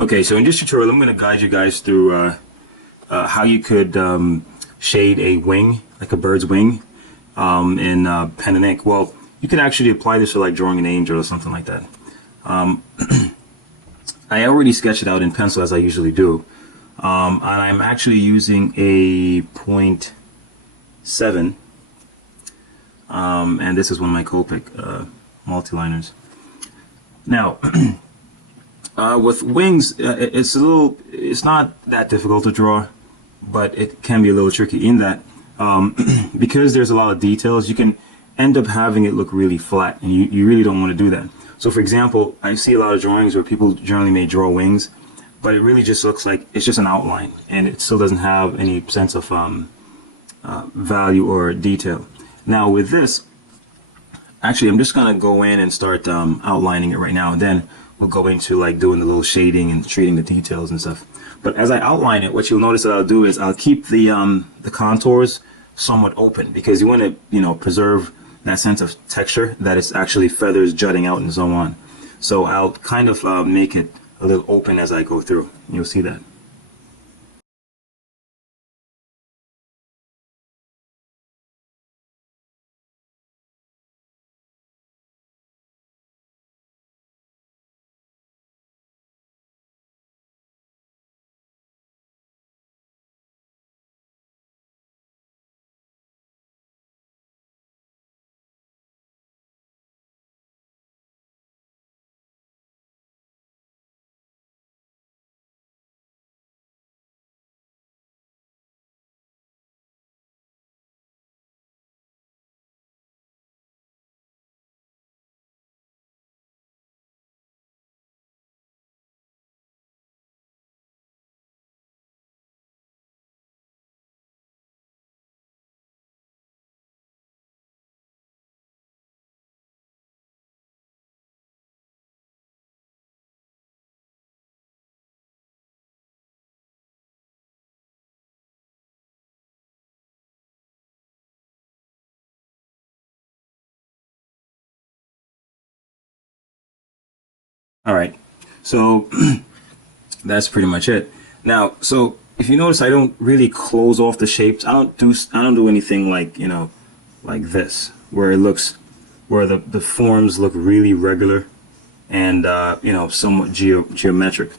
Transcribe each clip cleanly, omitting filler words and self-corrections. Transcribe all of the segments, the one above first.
Okay, so in this tutorial, I'm going to guide you guys through how you could shade a wing, like a bird's wing, in pen and ink. Well, you can actually apply this to like drawing an angel or something like that. I already sketched it out in pencil as I usually do, and I'm actually using a .7, and this is one of my Copic multi-liners. Now, with wings, it's not that difficult to draw, but it can be a little tricky in that because there's a lot of details, you can end up having it look really flat, and you really don't want to do that. So for example, I see a lot of drawings where people generally may draw wings, but it really just looks like it's just an outline, and it still doesn't have any sense of value or detail. Now with this, actually, I'm just gonna go in and start outlining it right now, and then we'll go into like doing the little shading and treating the details and stuff. But as I outline it, what you'll notice that I'll do is I'll keep the contours somewhat open, because you want to preserve that sense of texture, that it's actually feathers jutting out and so on. So I'll kind of make it a little open as I go through. You'll see that. All right, so that's pretty much it. Now, so if you notice, I don't really close off the shapes. I don't do anything like, like this, where it looks, where the forms look really regular and somewhat geometric,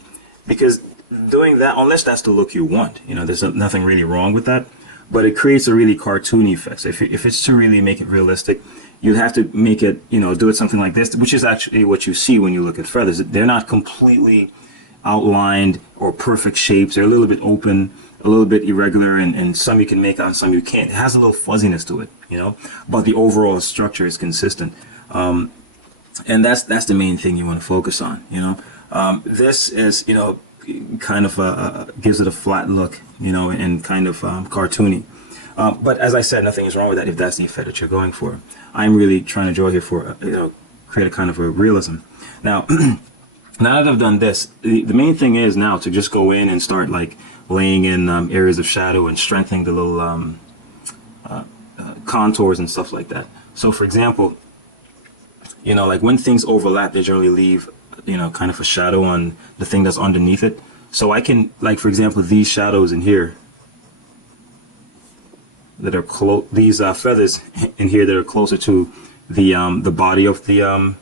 because doing that, unless that's the look you want, there's nothing really wrong with that, but it creates a really cartoony effect. So if it's to really make it realistic, you'd have to make it, do it something like this, which is actually what you see when you look at feathers. They're not completely outlined or perfect shapes. They're a little bit open, a little bit irregular, and some you can make out, some you can't. It has a little fuzziness to it, but the overall structure is consistent. And that's the main thing you want to focus on. This is, kind of gives it a flat look, and kind of cartoony. But as I said, nothing is wrong with that if that's the effect that you're going for. I'm really trying to draw here for, create a kind of a realism. Now, now that I've done this, the main thing is now to just go in and start like laying in areas of shadow and strengthening the little contours and stuff like that. So for example, like when things overlap, they generally leave, kind of a shadow on the thing that's underneath it. So I can, like, for example, these shadows in here that are these feathers in here that are closer to the body of the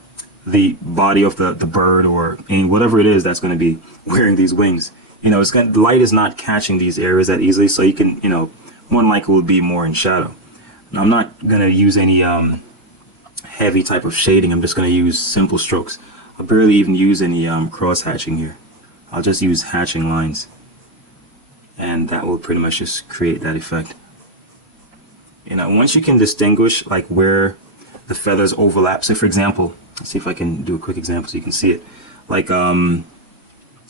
bird, or whatever it is that's going to be wearing these wings. The light is not catching these areas that easily, so you can, one likely will be more in shadow. Now I'm not going to use any heavy type of shading. I'm just going to use simple strokes. I'll barely even use any cross hatching here. I'll just use hatching lines, and that will pretty much just create that effect. Once you can distinguish like where the feathers overlap, say for example, let's see if I can do a quick example so you can see it. Like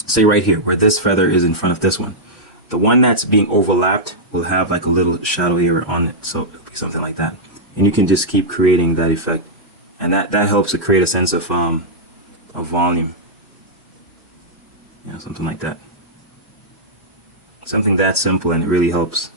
say right here where this feather is in front of this one, the one that's being overlapped will have like a little shadow area on it, so it'll be something like that. And you can just keep creating that effect, and that helps to create a sense of volume, something like that, something that simple, and it really helps.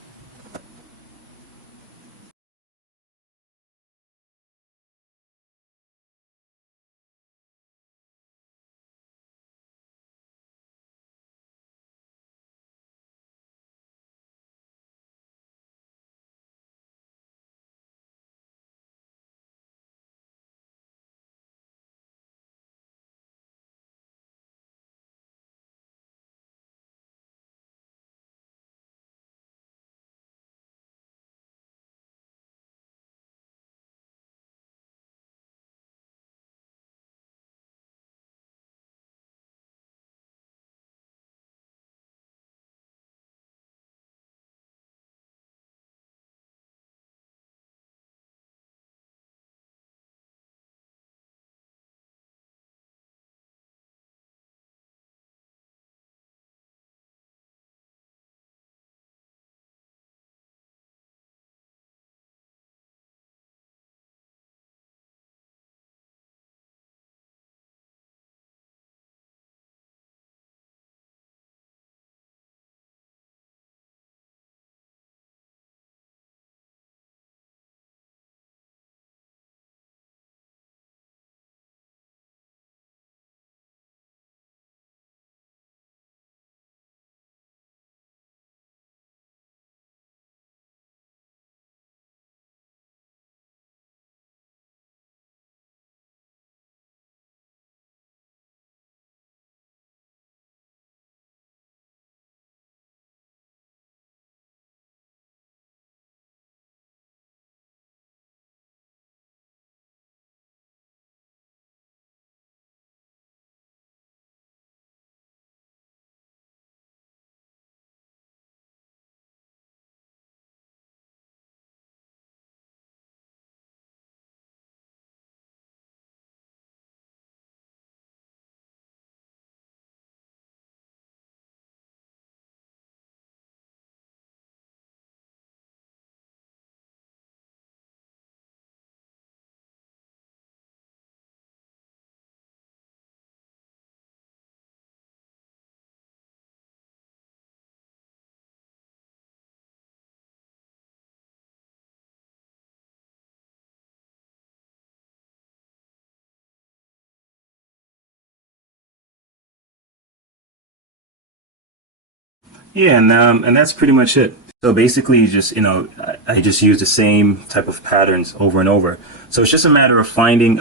Yeah, and that's pretty much it. So basically, you just I just use the same type of patterns over and over. So it's just a matter of finding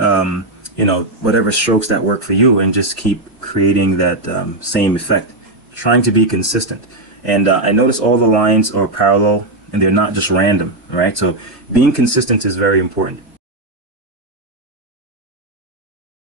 whatever strokes that work for you, and just keep creating that same effect, trying to be consistent. And I notice all the lines are parallel, and they're not just random, right? So being consistent is very important.